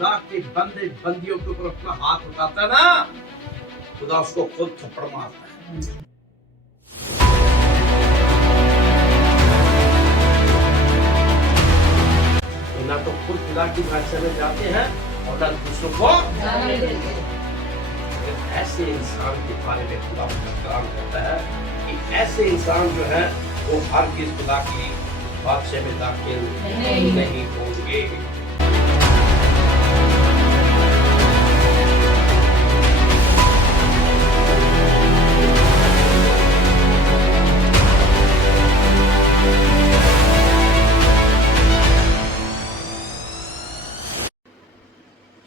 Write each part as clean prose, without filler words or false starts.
खुदा के बंदे बंदियों के ऊपर अपना हाथ उठाता है ना, खुदा उसको खुद थप्पड़ मारता है। तो ना तो खुद खुदा की भाषा में जाते हैं और ना दूसरों को जाने देते हैं। ऐसे इंसान के बारे में खुदा का कलाम कहता है कि ऐसे इंसान जो है वो हर किस खुदा की बादशाह में दाखिल नहीं होंगे।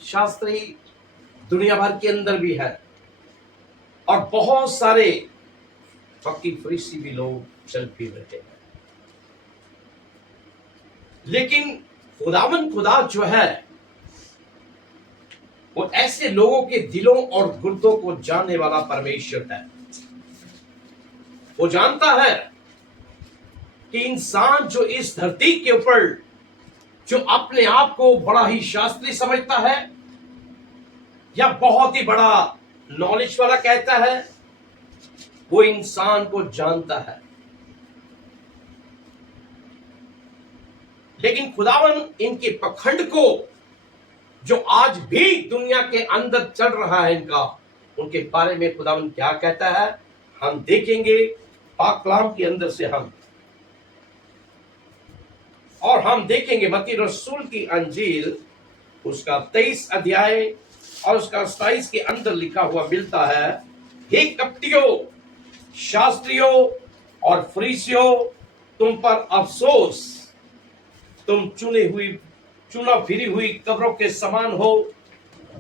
शास्त्री दुनिया भर के अंदर भी है और बहुत सारे फकीर फरीसी भी लोग चल फिर रहे हैं, लेकिन खुदा जो है वो ऐसे लोगों के दिलों और गुर्दों को जानने वाला परमेश्वर है। वो जानता है कि इंसान जो इस धरती के ऊपर जो अपने आप को बड़ा ही शास्त्री समझता है या बहुत ही बड़ा नॉलेज वाला कहता है, वो इंसान को जानता है। लेकिन खुदावन इनके पखंड को जो आज भी दुनिया के अंदर चल रहा है इनका, उनके बारे में खुदावन क्या कहता है हम देखेंगे पाक कलाम के अंदर से हम देखेंगे मत्ती रसूल की अंजील उसका 23 अध्याय और उसका 27 के अंदर लिखा हुआ मिलता है, हे कपटियों, शास्त्रियों और फरीसियों, तुम पर अफसोस, तुम चुना फिरी हुई कब्रों के समान हो,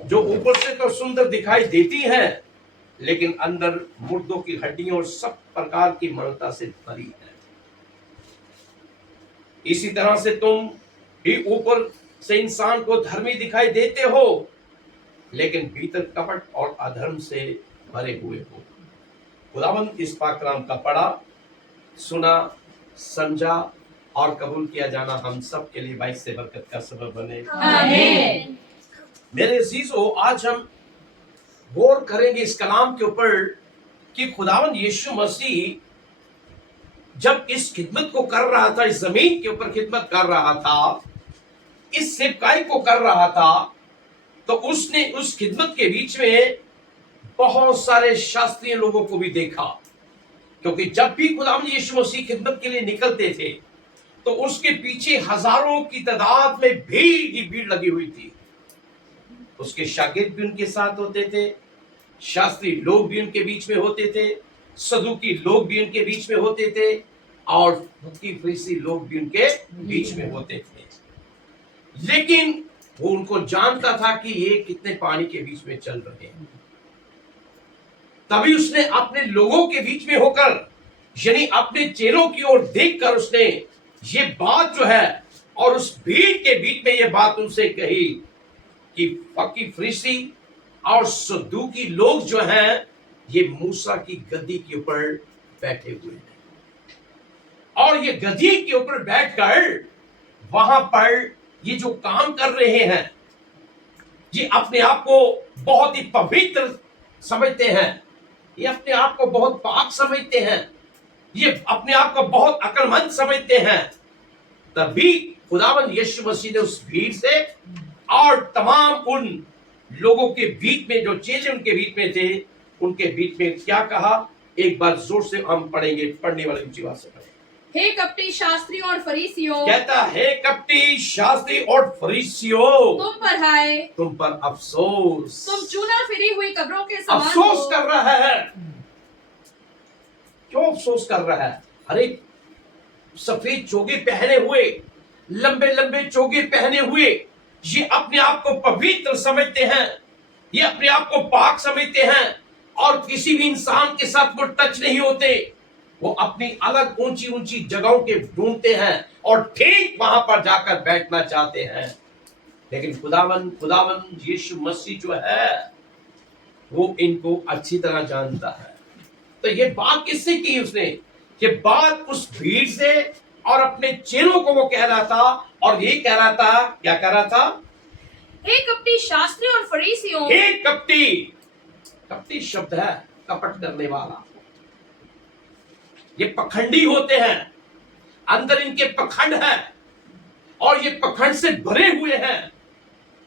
जो ऊपर से तो सुंदर दिखाई देती हैं लेकिन अंदर मुर्दों की हड्डियों और सब प्रकार की मलिनता से भरी है। इसी तरह से तुम भी ऊपर से इंसान को धर्मी दिखाई देते हो लेकिन भीतर कपट और अधर्म से भरे हुए हो। खुदावंद इस पाक कलाम का पढ़ा, सुना, समझा और कबूल किया जाना हम सब के लिए बाइस से बरकत का सबब बने। आमीन। मेरे अजीजों, आज हम गौर करेंगे इस कलाम के ऊपर कि खुदावंद यीशु मसीह जब इस खिदमत को कर रहा था, इस जमीन के ऊपर खिदमत कर रहा था, इस सेवकाई को कर रहा था, तो उसने उस खिदमत के बीच में बहुत सारे शास्त्रीय लोगों को भी देखा। क्योंकि जब भी खुदावंद यीशु मसीह खिदमत के लिए निकलते थे तो उसके पीछे हजारों की तादाद में भीड़ ही भीड़ लगी हुई थी। उसके शागिर्द भी उनके साथ होते थे, शास्त्री लोग भी उनके बीच में होते थे, सदूकी लोग भी उनके बीच में होते थे और फकीर फरीसी लोग भी उनके बीच में होते थे। लेकिन वो उनको जानता था कि ये कितने पानी के बीच में चल रहे हैं। तभी उसने अपने लोगों के बीच में होकर, यानी अपने चेलों की ओर देखकर उसने ये बात जो है और उस भीड़ के बीच में ये बात उनसे कही कि फकीर फरीसी और सदूकी लोग जो हैं ये मूसा की गद्दी के ऊपर बैठे हुए हैं और ये गद्दी के ऊपर बैठकर वहां पर ये जो काम कर रहे हैं, ये अपने आप को बहुत ही पवित्र समझते हैं, ये अपने आप को बहुत पाक समझते हैं, ये अपने आप को बहुत अक्लमंद समझते हैं। तभी खुदावंद यीशु मसीह ने उस भीड़ से और तमाम उन लोगों के बीच में जो चेले उनके बीच में थे, उनके बीच में क्या कहा, एक बार जोर से हम पढ़ेंगे, पढ़ने वाले ऊंची आवाज से पढ़ेंगे। हे कपटी शास्त्री और फरीसियों, कहता है कपटी शास्त्री और फरीसियों, तुम पर हाय, तुम पर अफसोस, तुम चूना फिरी हुई कब्रों के समान अफसोस कर रहा है। क्यों अफसोस कर रहा है? अरे सफेद चोगे पहने हुए, लंबे लंबे चोगे पहने हुए, ये अपने आप को पवित्र समझते हैं, ये अपने आप को पाक समझते हैं और किसी भी इंसान के साथ वो टच नहीं होते। वो अपनी अलग ऊंची ऊंची जगहों के ढूंढते हैं और ठीक वहां पर जाकर बैठना चाहते हैं। लेकिन खुदावन यीशु मसीह जो है वो इनको अच्छी तरह जानता है। तो ये बात किससे की उसने? ये बात उस भीड़ से और अपने चेलों को वो कह रहा था और ये कह रहा था, क्या कह रहा था? हे कपटी शास्त्री और फरीसियों, हे कपटी, कपटी शब्द है कपट करने वाला। ये पखंडी होते हैं, अंदर इनके पखंड है और ये पखंड से भरे हुए हैं।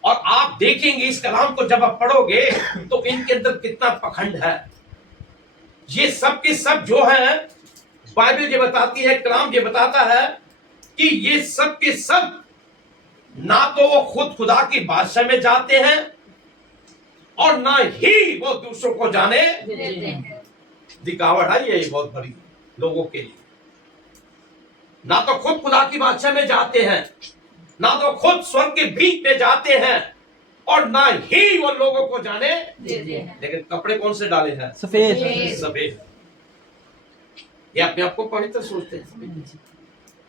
और आप देखेंगे इस कलाम को जब आप पढ़ोगे तो इनके अंदर कितना पखंड है। ये सब के सब जो है, बाइबल ये बताती है, कलाम ये बताता है कि ये सब के सब ना तो वो खुद खुदा की बादशाह में जाते हैं और ना ही वो दूसरों को जाने देते हैं। दिखावट है ये बहुत बड़ी लोगों के लिए। ना तो खुद खुदा की बादशाह में जाते हैं, ना तो खुद स्वर्ग के बीच में जाते हैं और ना ही वो लोगों को जाने देते हैं। लेकिन कपड़े कौन से डाले हैं? सफेद। सफेद। ये अपने आप को पवित्र सोचते हैं,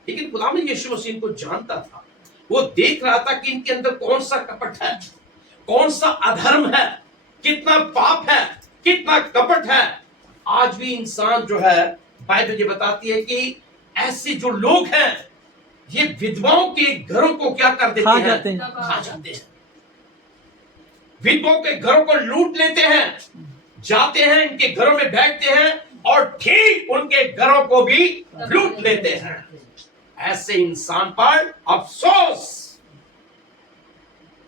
लेकिन खुदा में यीशु मसीह इनको जानता था। वो देख रहा था कि इनके अंदर कौन सा कपट है, कौन सा अधर्म है, कितना पाप है, कितना कपट है। आज भी इंसान जो है, बाइबल ये बताती है कि ऐसे जो लोग हैं ये विधवाओं के घरों को क्या कर देते खा हैं? जाते हैं। खा जाते हैं। विधवाओं के घरों को लूट लेते हैं, जाते हैं इनके घरों में बैठते हैं और ठीक उनके घरों को भी लूट लेते हैं। ऐसे इंसान पर अफसोस,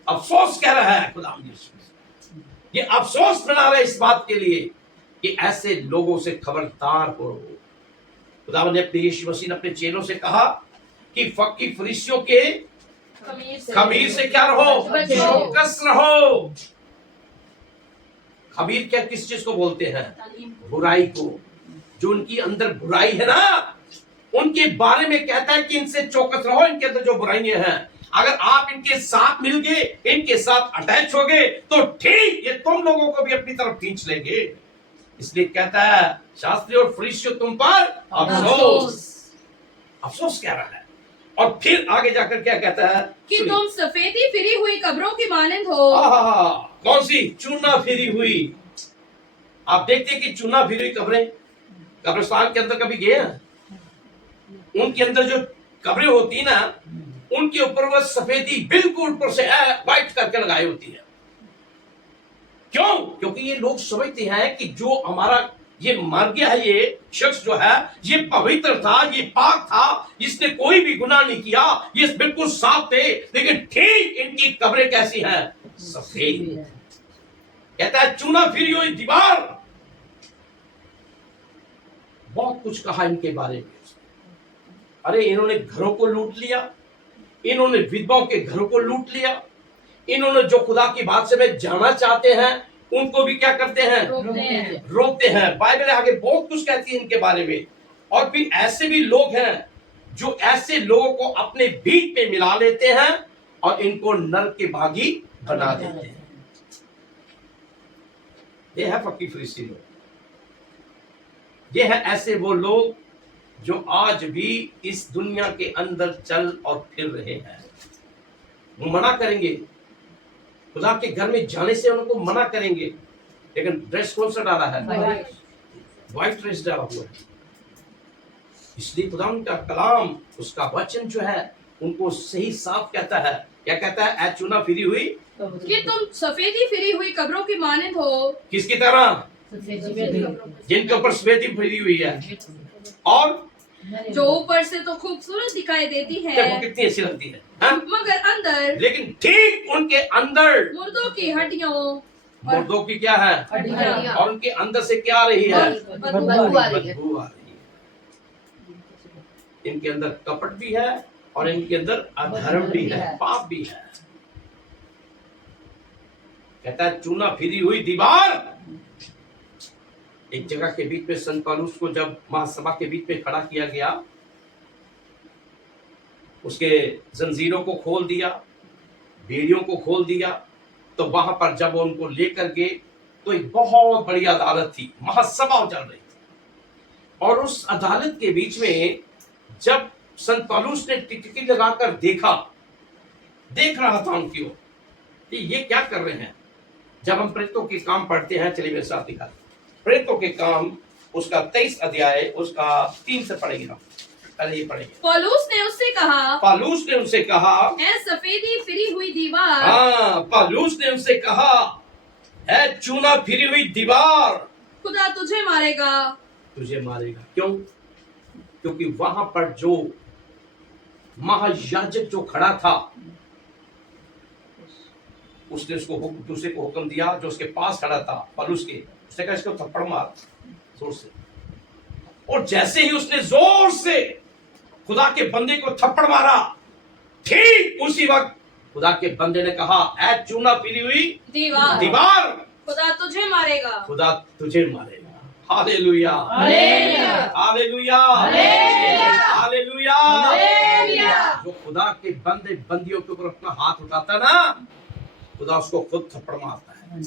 अफसोस कह रहा है खुदा। ये अफसोस बना रहे इस बात के लिए कि ऐसे लोगों से खबरदार हो। खुदा ने अपने यीशु मसीह ने अपने चेलों से कहा कि फक्की फरीसियों के खमीर से क्या रहो? बचो। चौकस रहो। खमीर क्या, किस चीज को बोलते हैं? बुराई को। जो उनकी अंदर बुराई है ना, उनके बारे में कहता है कि इनसे चौकस रहो। इनके अंदर जो बुराइयां हैं, अगर आप इनके साथ मिल गए, इनके साथ अटैच हो गए, तो ठीक ये तुम लोगों को भी अपनी तरफ खींच लेंगे। इसलिए कहता है शास्त्री और फरीसियों तुम पर अफसोस। अफसोस कह रहा है। और फिर आगे जाकर क्या कहता है कि तुम सफेदी फिरी हुई कब्रों की मानंद हो। कौन सी? चूना फिरी हुई। आप देखते हैं कि चूना फिरी हुई कब्रें, कब्रिस्तान के अंदर कभी गए हैं? उनके अंदर जो कब्रें होती ना, उनके ऊपर वह सफेदी बिल्कुल ऊपर से व्हाइट करके लगाई होती है। क्यों? क्योंकि ये लोग समझते हैं कि जो हमारा ये मर गया है, ये शख्स जो है ये पवित्र था, ये पाक था, इसने कोई भी गुनाह नहीं किया, ये बिल्कुल साफ थे। लेकिन ठीक इनकी कब्रें कैसी हैं? सफेद। कहता है चूना फिरी हुई दीवार। बहुत कुछ कहा इनके बारे में। अरे इन्होंने घरों को लूट लिया, इन्होंने विधवाओं के घरों को लूट लिया, इन्होंने जो खुदा की बात से में जाना चाहते हैं उनको भी क्या करते हैं? रोकते हैं। बाइबल आगे बहुत कुछ कहती है इनके बारे में। और फिर ऐसे भी लोग हैं जो ऐसे लोगों को अपने बीच में मिला लेते हैं और इनको नरक के भागी बना देते हैं। ये है फकीर फरीसी लोग। ये है ऐसे वो लोग जो आज भी इस दुनिया के अंदर चल और फिर रहे हैं। वो मना करेंगे, खुदा के घर में जाने से उनको मना करेंगे, लेकिन ड्रेस कौन सा डाला है? व्हाइट ड्रेस डाला हुआ है। इसलिए खुदा उनका कलाम, उसका वचन जो है उनको सही साफ कहता है। क्या कहता है? ऐ चूना फिरी हुई कि तुम सफेदी फिरी हुई कब्रों की मानंद हो। किसकी तरह? जिनके ऊपर सफेदी फिरी हुई है और जो ऊपर से तो खूबसूरत दिखाई देती है, देखो कितनी अच्छी लगती है, हाँ? मगर अंदर लेकिन ठीक उनके अंदर मुर्दों की हड्डियों मुर्दों की क्या है? हड्डियां और उनके अंदर से क्या आ रही है? बदबू आ रही है। बदबू आ रही है। इनके अंदर कपट भी है और इनके अंदर अधर्म भी है, पाप भी है। कहता है चूना फिरी हुई दीवार। एक जगह के बीच में संत पौलुस को जब महासभा के बीच में खड़ा किया गया, उसके जंजीरों को खोल दिया, बेड़ियों को खोल दिया, तो वहां पर जब उनको लेकर गए तो एक बहुत बड़ी अदालत थी, महासभा चल रही थी। और उस अदालत के बीच में जब संत पौलुस ने टिकट लगाकर देख रहा था उनकी ओर कि ये क्या कर रहे हैं। जब हम प्रेरितों के काम पढ़ते हैं, चलिए मेरे साथ दिखा, प्रेरितों के काम उसका 23 अध्याय उसका 3 से पढ़ेंगे हम। पहले ये पढ़ेंगे। पौलुस ने उससे कहा, पौलुस ने उनसे कहा, ऐ सफेदी फिरी हुई दीवार, हाँ, पौलुस ने उनसे कहा, है चूना फिरी हुई दीवार, खुदा तुझे मारेगा। तुझे मारेगा। क्यों? क्योंकि वहां पर जो महायाजक जो खड़ा था, उसने उसको दूसरे को हुक्म दिया, जो उसके पास खड़ा था पौलुस के, उसने कहा इसको थप्पड़ मार जोर से। और जैसे ही उसने जोर से खुदा के बंदे को थप्पड़ मारा, ठीक उसी वक्त खुदा के बंदे ने कहा, ऐ चूना फिरी हुई दीवार, खुदा तुझे मारेगा। खुदा तुझे मारेगा। Hallelujah, hallelujah, hallelujah, hallelujah, hallelujah. Hallelujah. जो खुदा के बंदे बंदियों के ऊपर अपना हाथ उठाता ना, खुदा उसको खुद थप्पड़ मारता है।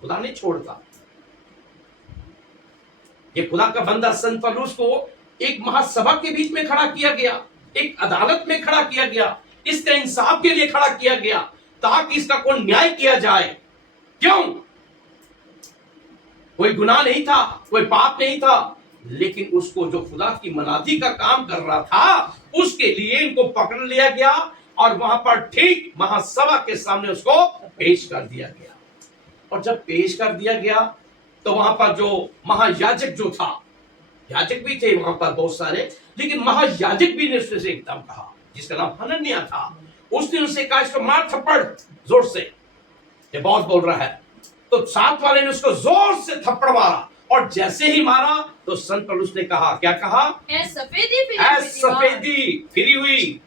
खुदा नहीं छोड़ता। ये खुदा का बंदा संत पौलुस को एक महासभा के बीच में खड़ा किया गया, एक अदालत में खड़ा किया गया, इसका इंसाफ के लिए खड़ा किया गया, ताकि इसका कोई न्याय किया जाए। क्यों? कोई गुनाह नहीं था, कोई पाप नहीं था, लेकिन उसको जो खुदा की मनादी का काम कर रहा था, उसके लिए इनको पकड़ लिया गया और वहां पर ठीक महासभा के सामने उसको पेश कर दिया गया। और जब पेश कर दिया गया तो वहां पर जो महायाजक जो था, याजक भी थे वहां पर बहुत सारे, लेकिन महायाजक भी ने उससे एकदम कहा, जिसका नाम हनन्याह था, उसने उससे कहा इसको मार थप्पड़ जोर से। ये बहुत बोल रहा है। तो साथ वाले ने उसको जोर से थप्पड़ मारा, और जैसे ही मारा तो संत पौलुस ने कहा, क्या कहा? ऐ सफेदी फिरी हुई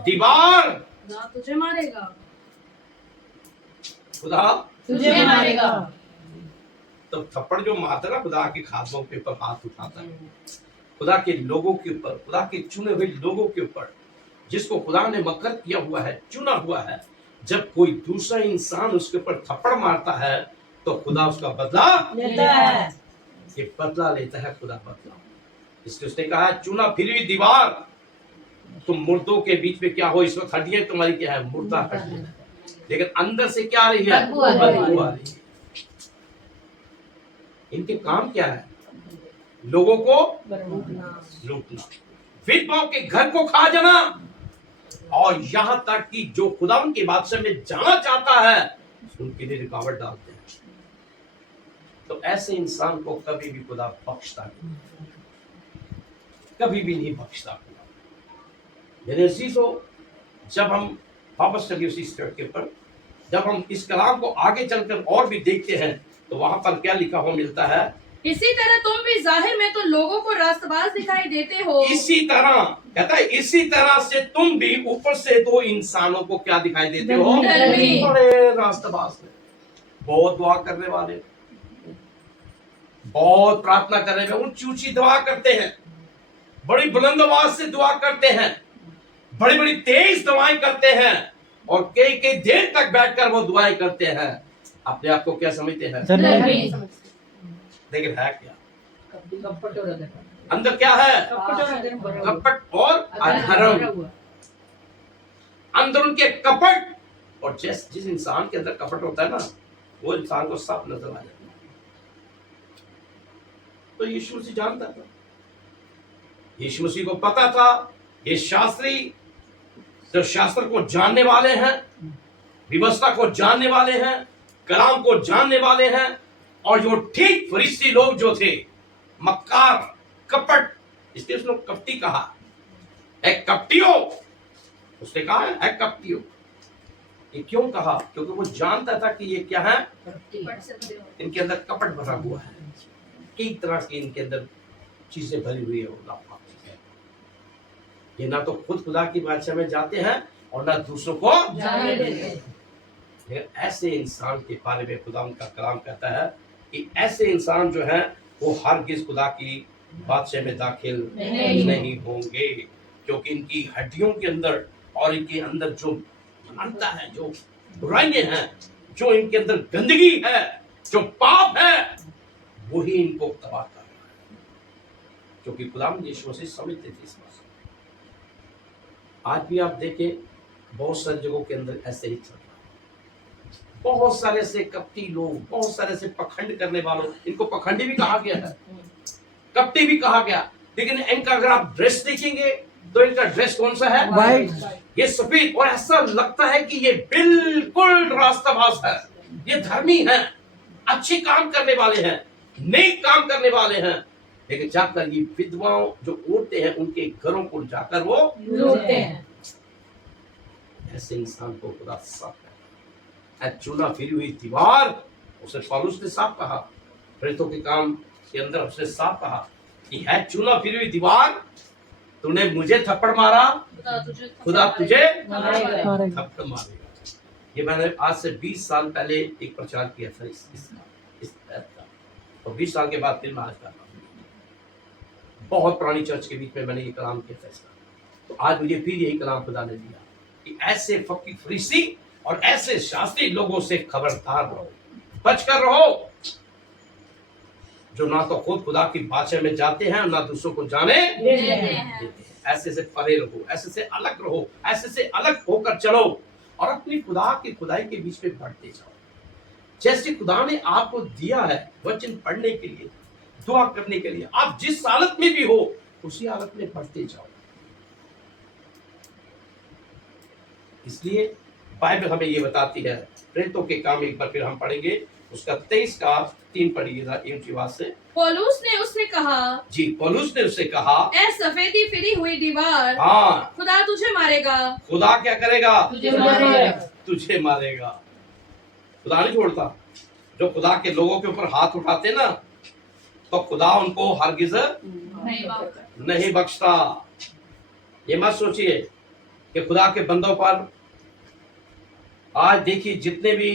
दीवार, खुदा तुझे मारेगा। खुदा तुझे मारेगा। तो थप्पड़ जो मारता ना, खुदा के खातों के ऊपर हाथ उठाता है, खुदा के लोगों के ऊपर, खुदा के चुने हुए लोगों के ऊपर, जिसको खुदा ने मकर किया हुआ है, चुना हुआ है। जब कोई दूसरा इंसान उसके ऊपर थप्पड़ मारता है तो खुदा उसका बदला लेता है। ये बदला लेता है खुदा, बदला। इसलिए उसने कहा, चुना फिरी हुई दीवार, तुम मुर्दों के बीच में क्या हो, इस वक्त हड्डियां तुम्हारी क्या है, मुर्दा हड्डियां, लेकिन अंदर से क्या आ रही है, बदबू आ रही है। इनके काम क्या है? लोगों को लूटना, विधवाओं के घर को खा जाना, और यहां तक कि जो खुदा उनके बादशाह में जाना चाहता है उनके लिए रुकावट डालते हैं। तो ऐसे इंसान को कभी भी खुदा बख्शता नहीं, कभी भी नहीं बख्शता खुदा। मेरे अजीजों, जब हम वापस चलिए उसी स्टेट के ऊपर, जब हम इस कलाम को आगे चलकर और भी देखते हैं तो वहां पर क्या लिखा हुआ मिलता है, इसी तरह तुम भी जाहिर में तो लोगों को रास्तबाज दिखाई देते हो। इसी तरह कहता है, इसी तरह से तुम भी ऊपर से दो इंसानों को क्या दिखाई देते हो, धर्मी। बड़े रास्तबाज हैं, बहुत दुआ करने वाले, बहुत प्रार्थना करने में ऊंची ऊंची दुआ करते हैं, बड़ी बुलंद आवाज से दुआ करते हैं, बड़ी बड़ी तेज दुआएं करते हैं, और कई कई देर तक बैठकर वो दुआएं करते हैं। अपने आप को क्या समझते हैं? लेकिन है क्या अंदर? क्या है? कपट और अधर्म। अंदर उनके कपट, और जिस इंसान के अंदर कपट होता है ना, वो इंसान को सब नजर आ जाता है। तो यीशु मसीह जानता था, यीशु मसीह को पता था, ये शास्त्री जो शास्त्र को जानने वाले हैं, व्यवस्था को जानने वाले हैं, कलाम को जानने वाले हैं, और जो ठीक फरीसी लोग जो थे, मक्कार, कपट, इसलिए उसने कपटी कहा, है कपटियो, उसने कहा है कपटियो। ये क्यों कहा? क्योंकि वो जानता था कि ये क्या है, इनके अंदर कपट भरा हुआ है, कई तरह की इनके अंदर चीजें भरी हुई है। ये ना तो खुद खुदा की बादशाह में जाते हैं और ना दूसरों को जाने देते हैं। लेकिन ऐसे इंसान के बारे में खुदा उनका कलाम कहता है कि ऐसे इंसान जो है वो हरगिज़ खुदा की बादशाह में दाखिल नहीं होंगे, क्योंकि इनकी हड्डियों के अंदर और इनके अंदर जो अंता है, जो बुराइयां हैं, जो इनके अंदर गंदगी है, जो पाप है, वही इनको तबाह कर रहा है। क्योंकि खुदा यीशु मसीह समझते थे इस बात। आज भी आप देखें, बहुत सारी जगहों के अंदर ऐसे ही चल रहा है। बहुत सारे से कपटी लोग, बहुत सारे से पखंड करने वालों, इनको पखंडी भी कहा गया है, कपटी भी कहा गया। लेकिन इनका अगर आप ड्रेस देखेंगे तो इनका ड्रेस कौन सा है? वाइट। ये सफेद, और ऐसा लगता है कि ये बिल्कुल रास्ताबाज है, ये धर्मी है, अच्छे काम करने वाले हैं, नेक काम करने वाले हैं। लेकिन जाकर ये विधवाओं जो औरतें हैं उनके घरों को जाकर वो लूटते हैं। ऐसे इंसान को खुदा साफ है। चूना फिरी हुई दीवार, उसे पौलुस ने साफ कहा, प्रेरितों के काम के अंदर उसने साफ कहा कि है चूना फिरी हुई दीवार, तूने मुझे थप्पड़ मारा, खुदा तुझे मारेगा। थप्पड़ मारेगा। ये मैंने आज से 20 साल पहले एक प्रचार किया था इस बात का, और 20 साल के बाद फिर मैं आज कर रहा हूं। बहुत पुरानी चर्च के बीच में मैंने ये कलाम किया था इसका, तो आज मुझे फिर यही कलाम खुदा ने दिया कि ऐसे फकीर फरीसी और ऐसे शास्त्री लोगों से खबरदार रहो, बचकर रहो, जो ना तो खुद खुदा की भाषा में जाते हैं ना दूसरों को जाने देते हैं। ऐसे से परे रहो, ऐसे से अलग रहो, ऐसे से अलग होकर चलो और अपनी खुदा की खुदाई के बीच में बढ़ते जाओ। जैसे खुदा ने आपको दिया है वचन पढ़ने के लिए, दुआ करने के लिए, आप जिस हालत में भी हो उसी हालत में बढ़ते जाओ। इसलिए बाइबल हमें ये बताती है, प्रेरितों के काम एक बार फिर हम पढ़ेंगे, उसका 23 का 3 पढ़िएगा ऊंची आवाज से। पौलुस ने उससे कहा, जी, पौलुस ने उससे कहा, ऐ सफेदी फिरी हुई दीवार, हाँ, खुदा तुझे मारेगा। खुदा क्या करेगा? तुझे मारेगा। तुझे मारेगा। खुदा नहीं छोड़ता। जो खुदा के लोगों के ऊपर हाथ उठाते ना, तो खुदा उनको हरगिज नहीं बख्शता। ये मत सोचिए कि खुदा के बंदों पर, आज देखिए जितने भी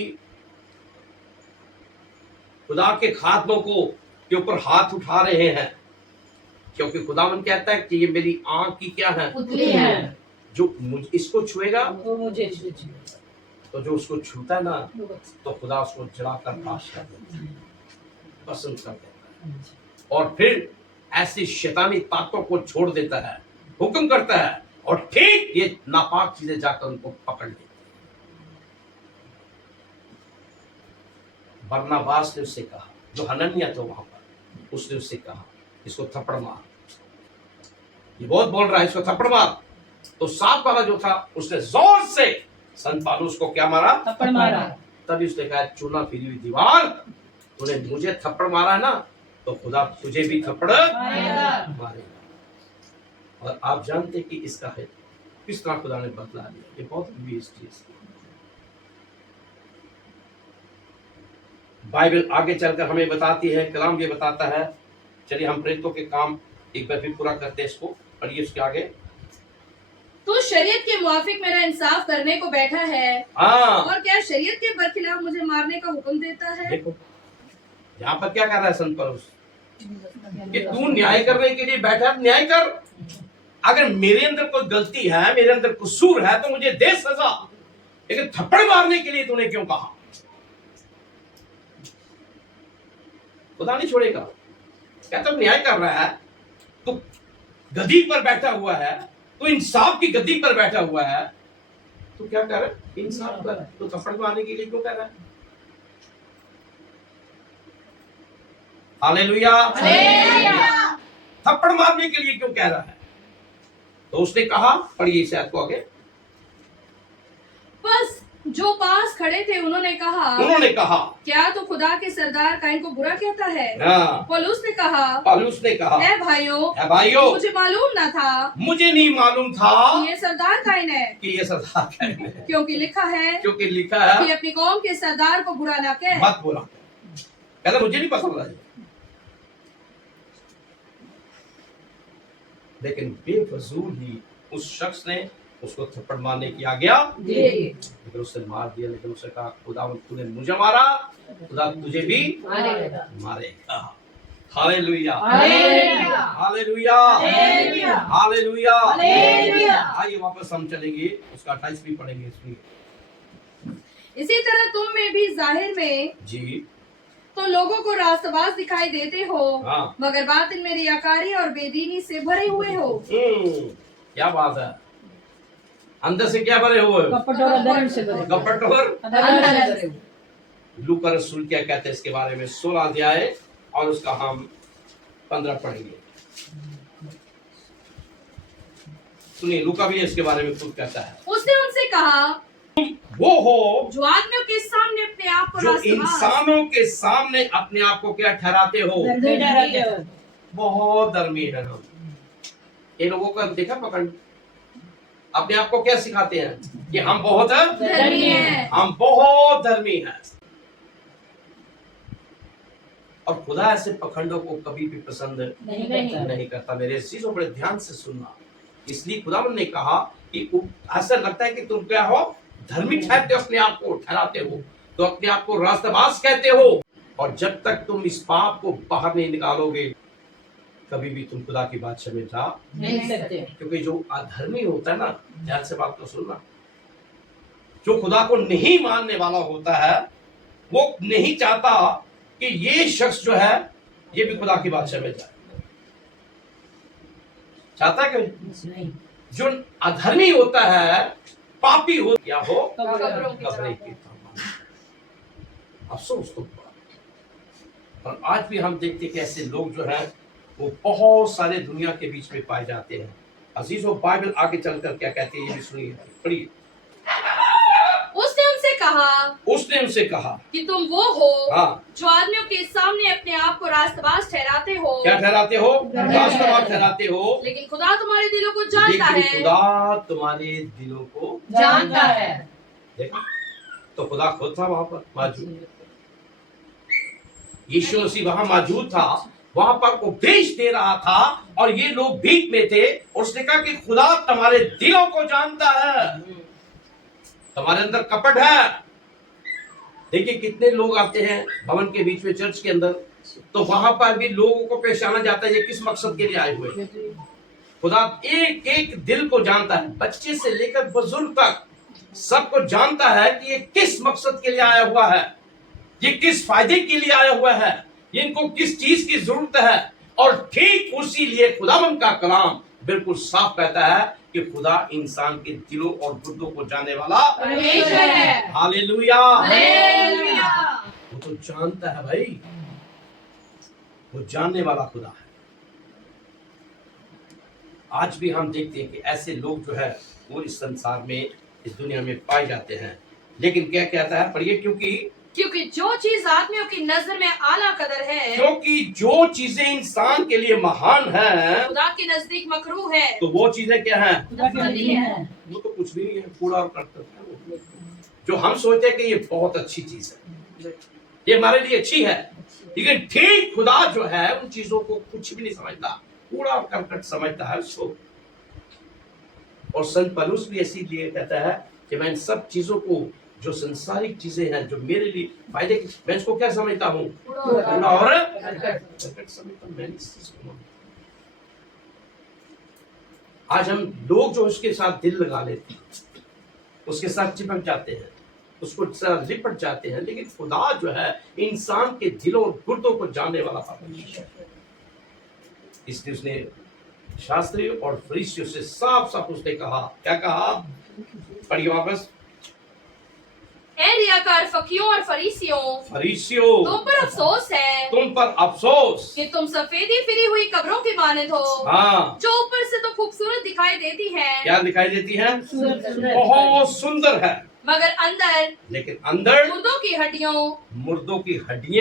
खुदा के खातों को के ऊपर हाथ उठा रहे हैं, क्योंकि खुदावन कहता है कि ये मेरी आंख की क्या है? पुतली है। जो इसको छुएगा वो मुझे छूएगा। तो जो उसको छूता है ना, तो खुदा उसको जलाकर नाश कर देता है, पसंद कर देता है, और फिर ऐसी शैतानी ताकतों को छोड़ देता है, हुक्म करता है, और ठीक ये नापाक चीजें जाकर उनको पकड़ लेती है। बरनबास ने उससे कहा, जो हनन्याह था वहां पर, उसने उससे कहा इसको थप्पड़ मार। ये बहुत बोल रहा है, इसको थप्पड़ मार। तो साथ वाला जो था उसने जोर से संत पौलुस को क्या मारा? थप्पड़ मारा। तभी उसने कहा, चूना फिरी हुई दीवार, तूने मुझे थप्पड़ मारा है ना, तो खुदा तुझे भी थप्पड़ मारेगा। और आप जानते कि इसका है किस तरह खुदा ने बदला लिया। ये बहुत गंभीर चीज है। बाइबल आगे चलकर हमें बताती है, कलाम ये बताता है। चलिए हम प्रेरितों के काम एक बार भी पूरा करते हैं, इसको पढ़िए उसके आगे। तू शरीयत के मुआफिक मेरा इंसाफ करने को बैठा है, हाँ, और क्या शरीयत के बरखिलाफ मुझे मारने का हुक्म देता है? देखो यहाँ पर क्या कर रहा है संत पौलुस, कि तू न्याय करने के लिए बैठा है, न्याय कर। अगर मेरे अंदर कोई गलती है, मेरे अंदर कसूर है, तो मुझे दे सजा, लेकिन थप्पड़ मारने के लिए तूने क्यों कहा? खुदा नहीं छोड़ेगा। कहता न्याय कर रहा है, तू गद्दी पर बैठा हुआ है, तू इंसाफ की गद्दी पर बैठा हुआ है, तू क्या कर रहा है? इंसाफ कर। तू थप्पड़ मारने के लिए क्यों कर रहा है? हालेलुया। थप्पड़ मारने के लिए क्यों कह रहा है? तो उसने कहा, पढ़िए इसे आपको आगे। बस जो पास खड़े थे उन्होंने कहा, क्या तो खुदा के सरदार काइन को बुरा कहता है? हाँ, पौलुस ने कहा, ऐ ऐ भाइयों, भाइयों, मुझे मालूम न था मुझे नहीं मालूम था कि ये सरदार काइन है, कि ये सरदार काइन है, क्योंकि लिखा है क्योंकि लिखा है कि अपनी कौम के सरदार को बुरा न कहे। मत बोला। कहता मुझे नहीं पसंद है, लेकिन बेफजूल ही उस शख्स ने उसको थप्पड़ मारने की आज्ञा दी, लेकिन उसने मार दिया। लेकिन उसने कहा, खुदा तूने मुझे मारा, खुदा तुझे भी मारेगा। Hallelujah, hallelujah, hallelujah. आइए वापस हम चलेंगे, उसका 28 भी पढ़ेंगे इसमें। इसी तरह तुम में भी जाहिर में जी तो लोगों को रास्तबाज दिखाई देते हो, हाँ, मगर बातिन में रियाकारी और बेदीनी से भरे हुए हो। क्या बात है, अंदर से क्या भरे हुए हो? कपट और अधर्म से भरे। कपट और अधर्म से। लूका रसूल क्या कहते हैं इसके बारे में? 16 अध्याय और उसका हम 15 पढ़ेंगे। सुनिए लूका भी इसके बारे में खुद कहता है, उसने उनसे कहा, वो हो जो आदमियों के सामने अपने आप को जो रास्तबाज इंसानों के सामने अपने आप को क्या ठहराते हो, बहुत धर्मी है हम। ये लोगों का देखा पकड़, अपने आप को क्या सिखाते हैं कि हम बहुत धर्मी हैं। हम बहुत धर्मी हैं। और खुदा ऐसे पखंडों को कभी भी पसंद नहीं करता। मेरे इस चीज को बड़े ध्यान से सुनना। इसलिए खुदावंद ने कहा कि ऐसा लगता है कि तुम क्या हो, धर्मी ठहरते हो, अपने आप को ठहराते हो, तो अपने आप को रास्तबाज कहते हो। और जब तक तुम इस पाप को बाहर नहीं निकालोगे, कभी भी तुम खुदा की बात समझ नहीं सकते। क्योंकि जो अधर्मी होता है ना, ध्यान से बात को सुनना, जो खुदा को नहीं मानने वाला होता है, वो नहीं चाहता कि ये शख्स जो है ये भी खुदा की बात समझ जाए। चाहता है कि जो अधर्मी होता है, पापी हो या हो, कब्र की तरह। अफसोस तो। और आज भी हम देखते हैं कि ऐसे लोग जो हैं वो बहुत सारे दुनिया के बीच में पाए जाते हैं। अजीजों, बाइबल आगे चलकर क्या कहती है ये भी सुनिए, पढ़िए। उसने उनसे कहा कि तुम वो हो जो आदमियों के सामने अपने आप को रास्तबाज ठहराते हो। क्या ठहराते हो? रास्तबाज ठहराते हो। लेकिन खुदा तुम्हारे दिलों को जानता है। खुदा तुम्हारे दिलों को जानता है। देखो, तो खुदा खुद था वहां पर मौजूद। यीशु मसीह वहां मौजूद था, वहां पर उपदेश दे रहा था, और ये लोग भीख में थे। और उसने कहा कि खुदा तुम्हारे दिलों को जानता है, तुम्हारे अंदर कपट है। देखिए कितने लोग आते हैं भवन के बीच में, चर्च के अंदर, तो वहां पर भी लोगों को पहचाना जाता है ये किस मकसद के लिए आए हुए। खुदा एक एक दिल को जानता है, बच्चे से लेकर बुजुर्ग तक सबको जानता है कि ये किस मकसद के लिए आया हुआ है, ये किस फायदे के लिए आया हुआ है, इनको किस चीज की जरूरत है। और ठीक उसी लिए खुदावंद का कलाम बिल्कुल साफ कहता है कि खुदा इंसान के दिलों और गुर्दों को जानने वाला परमेश्वर है। हालेलुया। हालेलुया। वो तो जानता है भाई, वो जानने वाला खुदा है। आज भी हम देखते हैं कि ऐसे लोग जो है वो इस संसार में, इस दुनिया में पाए जाते हैं। लेकिन क्या कहता है, पढ़िए, क्योंकि जो चीज आदमियों की नजर में आला कदर है, क्योंकि जो चीजें इंसान के लिए महान है, खुदा के नजदीक मकरूह है। तो वो चीजें क्या हैं? है। वो तो कुछ भी नहीं है, कूड़ा और करकट है। जो हम सोचते हैं कि ये बहुत अच्छी चीज है, ये हमारे लिए अच्छी है, लेकिन ठीक खुदा जो है उन चीजों को कुछ भी नहीं समझता, कूड़ा और करकट समझता है उसको। और संत पौलुस भी इसीलिए कहता है कि मैं इन सब चीजों को, जो संसारिक चीजें हैं, जो मेरे लिए फायदे की, मैं इसको क्या समझता हूँ? कूड़ा और करकट समझता हूं। मैं इस चीज को, आज हम लोग जो उसके साथ दिल लगा लेते हैं, उसके साथ चिपक जाते हैं, उसको लिपट जाते हैं। लेकिन खुदा जो है इंसान के दिलों और गुर्दों को जानने वाला परमेश्वर है। इसलिए उसने शास्त्री और फरीसियों से साफ साफ उसने कहा, क्या कहा? पढ़िए वापस। ऐ रियाकार फकीरों और फरीसियों, तुम पर अफसोस है कि तुम सफेदी फिरी हुई कब्रों की मानद हो। हाँ, जो ऊपर से तो खूबसूरत दिखाई देती है। क्या दिखाई देती है? बहुत सुंदर है, मगर लेकिन अंदर मुर्दों की हड्डियां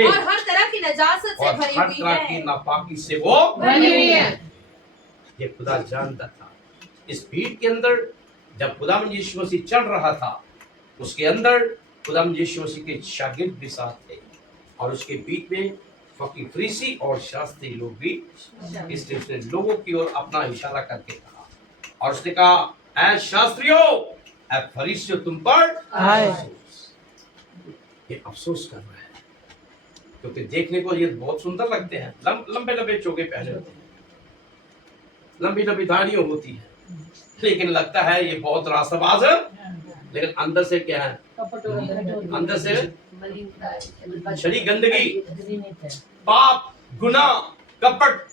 और हर तरह की नजासत से भरी हर हुई तरह है। की नापाकी से वो भरी हुई है। ये खुदा जानता था। इस भीड़ के अंदर जब खुदावंद यीशु मसीह चल रहा था, उसके अंदर खुदावंद यीशु मसीह के शागिर्द भी साथ थे, और उसके बीच में फरीसी और शास्त्री लोग भी। इसलिए उसने लोगों की ओर अपना इशारा करके कहा, और उसने कहा, ऐ शास्त्रियों, ऐ फरीसियों, तुम पर अफसोस। ये अफसोस कर रहा है, क्योंकि देखने को ये बहुत सुंदर लगते हैं, लंबे लंबे चोगे पहने होते हैं, लंबी लंबी दाढ़ियां होती है, लेकिन लगता है ये बहुत रास्तबाज है। लेकिन अंदर से क्या है? अंदर से शरीर गंदगी, पाप, गुनाह, कपट,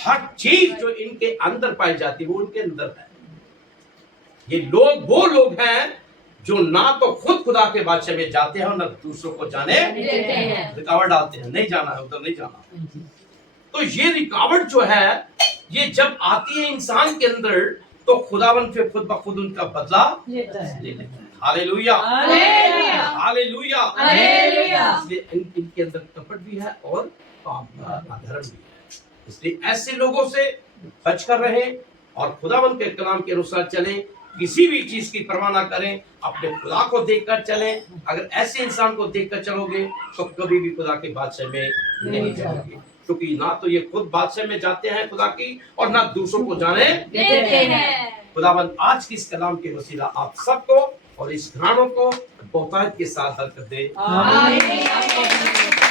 हर चीज जो इनके अंदर पाई जाती है वो उनके अंदर है। ये लोग वो लोग हैं जो ना तो खुद खुदा के बादशाह में जाते हैं और ना दूसरों को जाने रुकावट डालते हैं, नहीं जाना है, उधर नहीं जाना। तो ये रुकावट जो है, ये जब आती है इंसान के अंदर, तो खुदावन फिर खुद ब खुद उनका बदला लेता है। ले लेता है। Hallelujah, hallelujah, hallelujah. हालेलुया। इसलिए इनके अंदर कपट भी है और पाप भी है, अधर्म भी है। इसलिए ऐसे लोगों से बच कर रहें और खुदावन के कलाम के अनुसार चलें। किसी भी चीज की परवाह ना करें, अपने खुदा को देखकर चलें। अगर ऐसे इंसान को देखकर चलोगे तो कभी भी खुदा के बादशाह में नहीं जाओगे, क्योंकि ना तो ये खुद बादशाह में जाते हैं खुदा की, और ना दूसरों को जाने देते हैं। खुदावन आज की इस कलाम के वसीला आप सबको और इस घरानों को बहुतायत के साथ हल कर दे। आमीन।